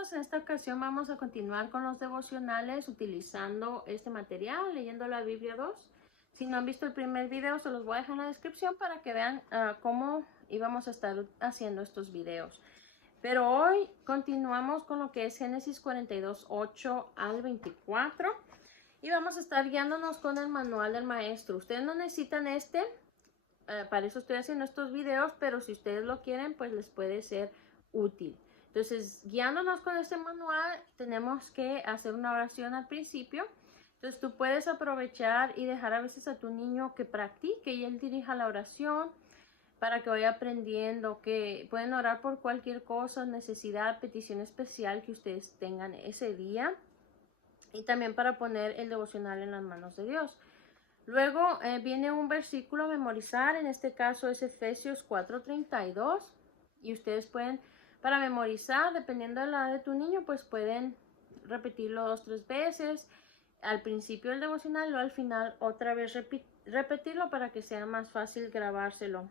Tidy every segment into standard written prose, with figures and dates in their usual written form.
todos, en esta ocasión vamos a continuar con los devocionales utilizando este material, leyendo la Biblia 2. Si no han visto el primer video, se los voy a dejar en la descripción para que vean cómo íbamos a estar haciendo estos videos. Pero hoy continuamos con lo que es Génesis 42, 8 al 24 y vamos a estar guiándonos con el manual del maestro. Ustedes no necesitan para eso estoy haciendo estos videos, pero si ustedes lo quieren, pues les puede ser útil. Entonces, guiándonos con este manual, tenemos que hacer una oración al principio. Entonces, tú puedes aprovechar y dejar a veces a tu niño que practique y él dirija la oración para que vaya aprendiendo, que pueden orar por cualquier cosa, necesidad, petición especial que ustedes tengan ese día. Y también para poner el devocional en las manos de Dios. Luego viene un versículo a memorizar, en este caso es Efesios 4:32, y ustedes pueden, para memorizar, dependiendo de la edad de tu niño, pues pueden repetirlo 2 o 3 veces, al principio del devocional o al final otra vez repetirlo para que sea más fácil grabárselo.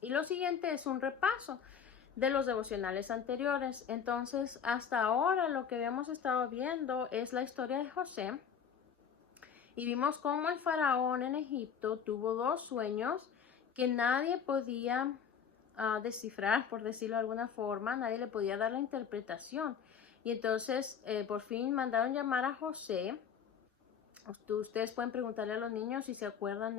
Y lo siguiente es un repaso de los devocionales anteriores. Entonces, hasta ahora lo que habíamos estado viendo es la historia de José. Y vimos cómo el faraón en Egipto tuvo 2 sueños que nadie podía descifrar, por decirlo de alguna forma, nadie le podía dar la interpretación. Y entonces por fin mandaron llamar a José. Ustedes pueden preguntarle a los niños si se acuerdan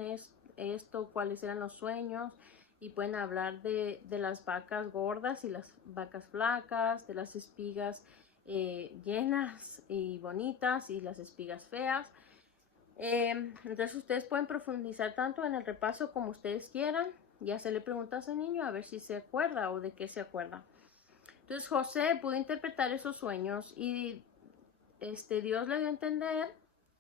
esto, cuáles eran los sueños, y pueden hablar de las vacas gordas y las vacas flacas, de las espigas llenas y bonitas y las espigas feas. Entonces ustedes pueden profundizar tanto en el repaso como ustedes quieran y hacerle preguntas al niño a ver si se acuerda o de qué se acuerda. Entonces José pudo interpretar esos sueños y Dios le dio a entender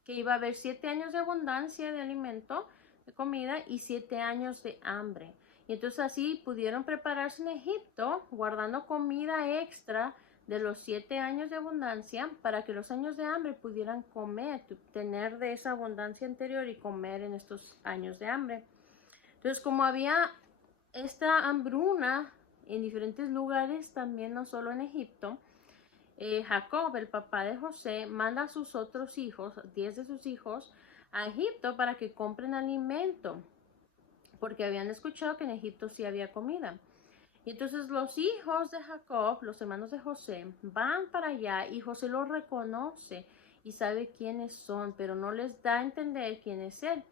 que iba a haber 7 años de abundancia de alimento, de comida, y 7 años de hambre. Y entonces así pudieron prepararse en Egipto guardando comida extra de los 7 años de abundancia para que los años de hambre pudieran comer, tener de esa abundancia anterior y comer en estos años de hambre. Entonces, como había esta hambruna en diferentes lugares, también no solo en Egipto, Jacob, el papá de José, manda a sus otros hijos, 10 de sus hijos, a Egipto para que compren alimento, porque habían escuchado que en Egipto sí había comida. Y entonces los hijos de Jacob, los hermanos de José, van para allá y José los reconoce y sabe quiénes son, pero no les da a entender quién es él.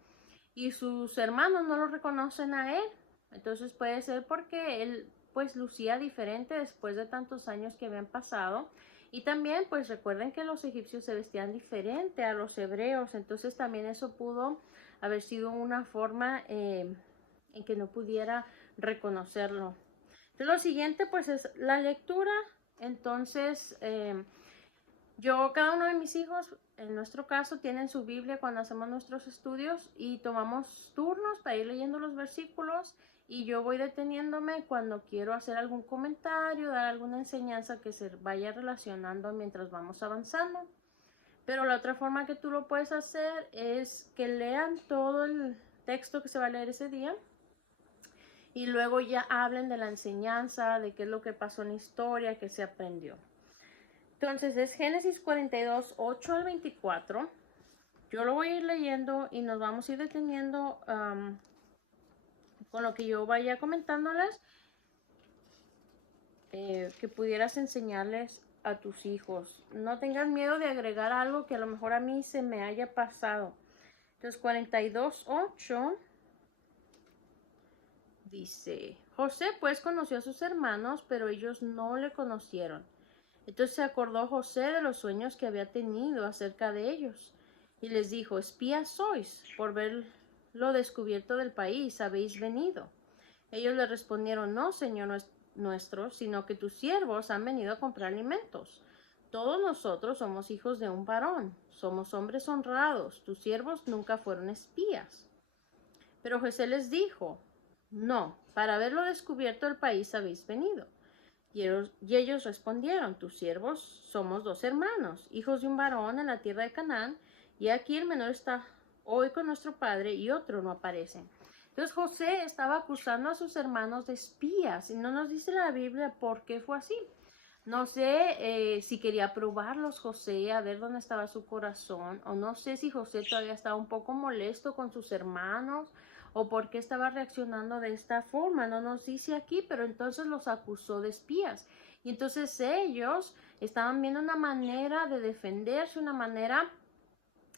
Y sus hermanos no lo reconocen a él. Entonces puede ser porque él pues lucía diferente después de tantos años que habían pasado. Y también pues recuerden que los egipcios se vestían diferente a los hebreos. Entonces también eso pudo haber sido una forma en que no pudiera reconocerlo. Entonces, lo siguiente pues es la lectura. Entonces cada uno de mis hijos, en nuestro caso, tienen su Biblia cuando hacemos nuestros estudios y tomamos turnos para ir leyendo los versículos, y yo voy deteniéndome cuando quiero hacer algún comentario, dar alguna enseñanza que se vaya relacionando mientras vamos avanzando. Pero la otra forma que tú lo puedes hacer es que lean todo el texto que se va a leer ese día y luego ya hablen de la enseñanza, de qué es lo que pasó en la historia, qué se aprendió. Entonces es Génesis 42, 8 al 24. Yo lo voy a ir leyendo y nos vamos a ir deteniendo con lo que yo vaya comentándoles, que pudieras enseñarles a tus hijos. No tengan miedo de agregar algo que a lo mejor a mí se me haya pasado. Entonces 42, 8 dice: José pues conoció a sus hermanos, pero ellos no le conocieron. Entonces se acordó José de los sueños que había tenido acerca de ellos, y les dijo: espías sois, por ver lo descubierto del país habéis venido. Ellos le respondieron: no, señor nuestro, sino que tus siervos han venido a comprar alimentos. Todos nosotros somos hijos de un varón, somos hombres honrados, tus siervos nunca fueron espías. Pero José les dijo: no, para ver lo descubierto del país habéis venido. Y ellos respondieron: tus siervos somos 2 hermanos, hijos de un varón en la tierra de Canaán, y aquí el menor está hoy con nuestro padre y otro no aparece. Entonces José estaba acusando a sus hermanos de espías, y no nos dice la Biblia por qué fue así. No sé si quería probarlos José, a ver dónde estaba su corazón, o no sé si José todavía estaba un poco molesto con sus hermanos, o por qué estaba reaccionando de esta forma. No nos dice aquí, pero entonces los acusó de espías. Y entonces ellos estaban viendo una manera de defenderse, una manera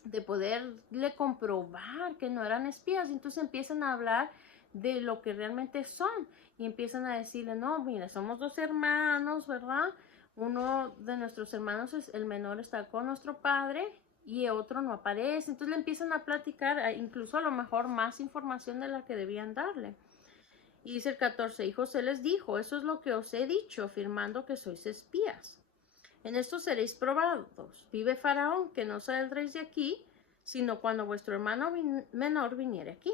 de poderle comprobar que no eran espías. Y entonces empiezan a hablar de lo que realmente son y empiezan a decirle, no, mira, somos dos hermanos, ¿verdad? Uno de nuestros hermanos, el menor, está con nuestro padre y otro no aparece. Entonces le empiezan a platicar, incluso a lo mejor más información de la que debían darle. Y dice el 14, y José les dijo, eso es lo que os he dicho, afirmando que sois espías. En esto seréis probados. Vive Faraón, que no saldréis de aquí, sino cuando vuestro hermano menor viniere aquí.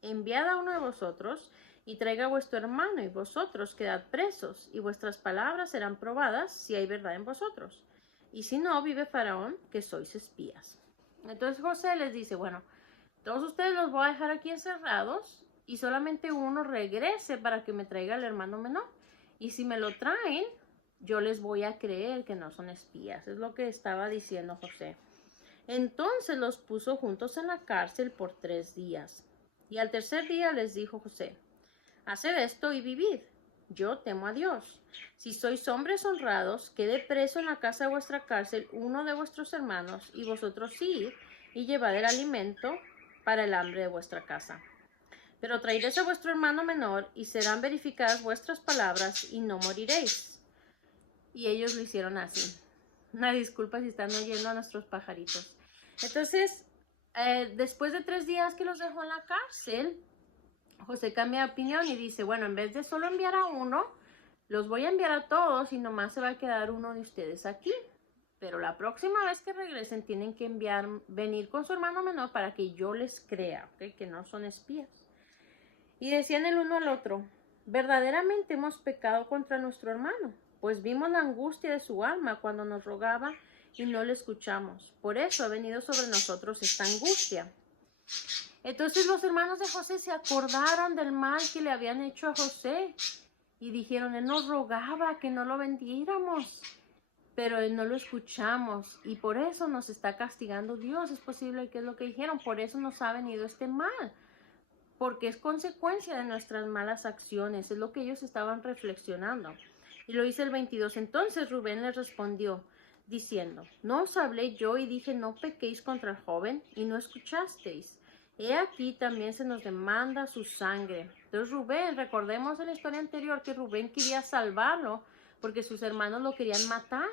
Enviad a uno de vosotros y traiga a vuestro hermano, y vosotros quedad presos, y vuestras palabras serán probadas si hay verdad en vosotros. Y si no, vive Faraón, que sois espías. Entonces José les dice, bueno, todos ustedes los voy a dejar aquí encerrados, y solamente uno regrese para que me traiga al hermano menor. Y si me lo traen, yo les voy a creer que no son espías. Es lo que estaba diciendo José. Entonces los puso juntos en la cárcel por 3 días. Y al tercer día les dijo José, haced esto y vivid. Yo temo a Dios. Si sois hombres honrados, quede preso en la casa de vuestra cárcel uno de vuestros hermanos, y vosotros id y llevad el alimento para el hambre de vuestra casa. Pero traeréis a vuestro hermano menor, y serán verificadas vuestras palabras, y no moriréis. Y ellos lo hicieron así. Una disculpa si están oyendo a nuestros pajaritos. Entonces, después de 3 días que los dejó en la cárcel, José cambia de opinión y dice, bueno, en vez de solo enviar a uno, los voy a enviar a todos y nomás se va a quedar uno de ustedes aquí. Pero la próxima vez que regresen tienen que venir con su hermano menor para que yo les crea, ¿okay? Que no son espías. Y decían el uno al otro, verdaderamente hemos pecado contra nuestro hermano, pues vimos la angustia de su alma cuando nos rogaba y no le escuchamos. Por eso ha venido sobre nosotros esta angustia. Entonces los hermanos de José se acordaron del mal que le habían hecho a José y dijeron, él nos rogaba que no lo vendiéramos, pero no lo escuchamos y por eso nos está castigando Dios. Es posible que es lo que dijeron, por eso nos ha venido este mal, porque es consecuencia de nuestras malas acciones. Es lo que ellos estaban reflexionando. Y lo dice el 22. Entonces Rubén les respondió diciendo, ¿no os hablé yo y dije no pequéis contra el joven y no escuchasteis? He aquí también se nos demanda su sangre. Entonces Rubén, recordemos en la historia anterior que Rubén quería salvarlo porque sus hermanos lo querían matar.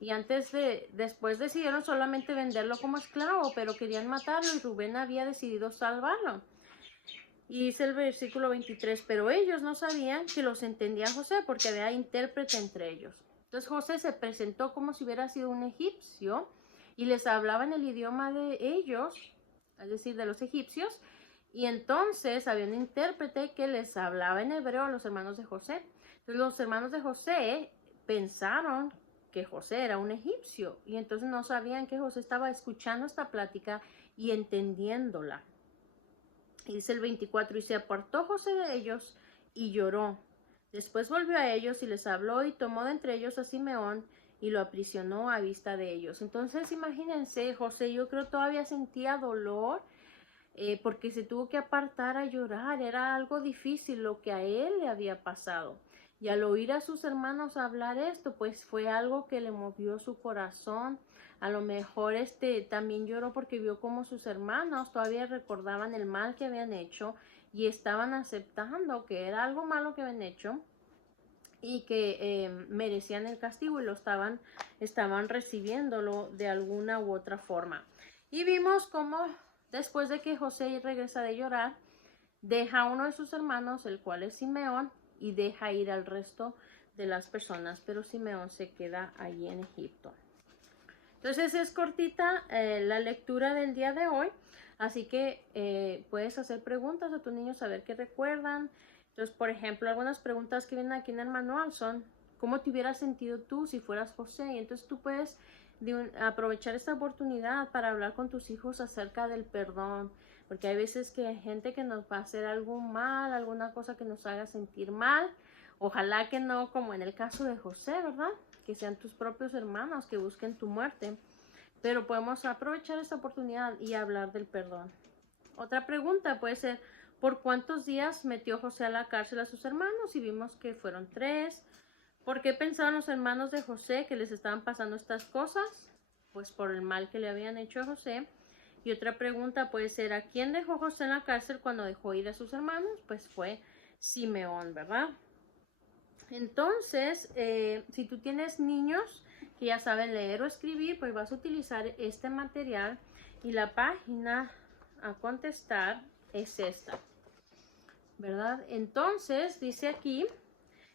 Y después decidieron solamente venderlo como esclavo, pero querían matarlo y Rubén había decidido salvarlo. Y dice el versículo 23, pero ellos no sabían que los entendía José porque había intérprete entre ellos. Entonces José se presentó como si hubiera sido un egipcio y les hablaba en el idioma de ellos, es decir, de los egipcios, y entonces había un intérprete que les hablaba en hebreo a los hermanos de José. Entonces los hermanos de José pensaron que José era un egipcio y entonces no sabían que José estaba escuchando esta plática y entendiéndola. Y dice el 24, y se apartó José de ellos y lloró. Después volvió a ellos y les habló y tomó de entre ellos a Simeón y lo aprisionó a vista de ellos. Entonces imagínense, José yo creo todavía sentía dolor porque se tuvo que apartar a llorar. Era algo difícil lo que a él le había pasado. Y al oír a sus hermanos hablar esto, pues fue algo que le movió su corazón. A lo mejor también lloró porque vio cómo sus hermanos todavía recordaban el mal que habían hecho y estaban aceptando que era algo malo que habían hecho y que merecían el castigo y estaban recibiéndolo de alguna u otra forma. Y vimos cómo después de que José regresa de llorar, deja a uno de sus hermanos, el cual es Simeón, y deja ir al resto de las personas, pero Simeón se queda allí en Egipto. Entonces es cortita la lectura del día de hoy, así que puedes hacer preguntas a tus niños a ver qué recuerdan. Entonces, por ejemplo, algunas preguntas que vienen aquí en el manual son, ¿cómo te hubieras sentido tú si fueras José? Y entonces tú puedes aprovechar esta oportunidad para hablar con tus hijos acerca del perdón, porque hay veces que hay gente que nos va a hacer algo mal, alguna cosa que nos haga sentir mal, Ojalá que no como en el caso de José, ¿verdad? Que sean tus propios hermanos que busquen tu muerte. Pero podemos aprovechar esta oportunidad y hablar del perdón. Otra pregunta puede ser, ¿por cuántos días metió José a la cárcel a sus hermanos? Y vimos que fueron 3. ¿Por qué pensaban los hermanos de José que les estaban pasando estas cosas? Pues por el mal que le habían hecho a José. Y otra pregunta puede ser, ¿a quién dejó José en la cárcel cuando dejó ir a sus hermanos? Pues fue Simeón, ¿verdad? Entonces, si tú tienes niños que ya saben leer o escribir, pues vas a utilizar este material y la página a contestar es esta, ¿verdad? Entonces, dice aquí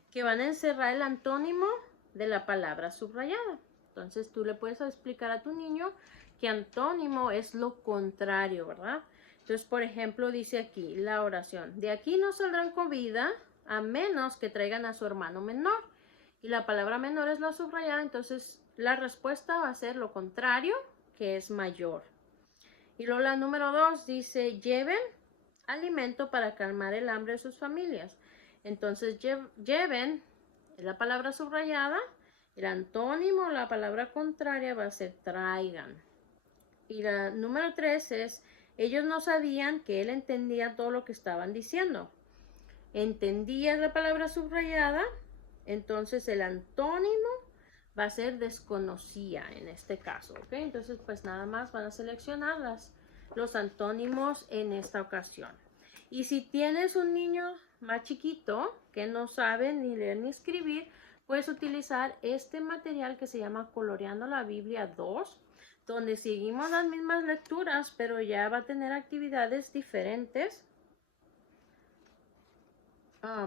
que van a encerrar el antónimo de la palabra subrayada. Entonces, tú le puedes explicar a tu niño que antónimo es lo contrario, ¿verdad? Entonces, por ejemplo, dice aquí la oración, de aquí no saldrán con vida a menos que traigan a su hermano menor. Y la palabra menor es la subrayada, entonces la respuesta va a ser lo contrario, que es mayor. Y luego la número 2 dice, lleven alimento para calmar el hambre de sus familias. Entonces, lleven es la palabra subrayada, el antónimo, la palabra contraria va a ser traigan. Y la número 3 es, ellos no sabían que él entendía todo lo que estaban diciendo. Entendía la palabra subrayada, entonces el antónimo va a ser desconocía en este caso, ¿ok? Entonces, pues nada más van a seleccionar los antónimos en esta ocasión. Y si tienes un niño más chiquito que no sabe ni leer ni escribir, puedes utilizar este material que se llama Coloreando la Biblia 2, donde seguimos las mismas lecturas, pero ya va a tener actividades diferentes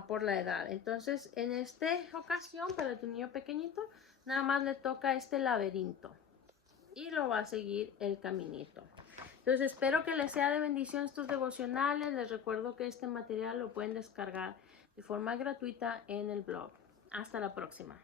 por la edad. Entonces, en esta ocasión, para tu niño pequeñito, nada más le toca este laberinto y lo va a seguir el caminito. Entonces, espero que les sea de bendición estos devocionales. Les recuerdo que este material lo pueden descargar de forma gratuita en el blog. Hasta la próxima.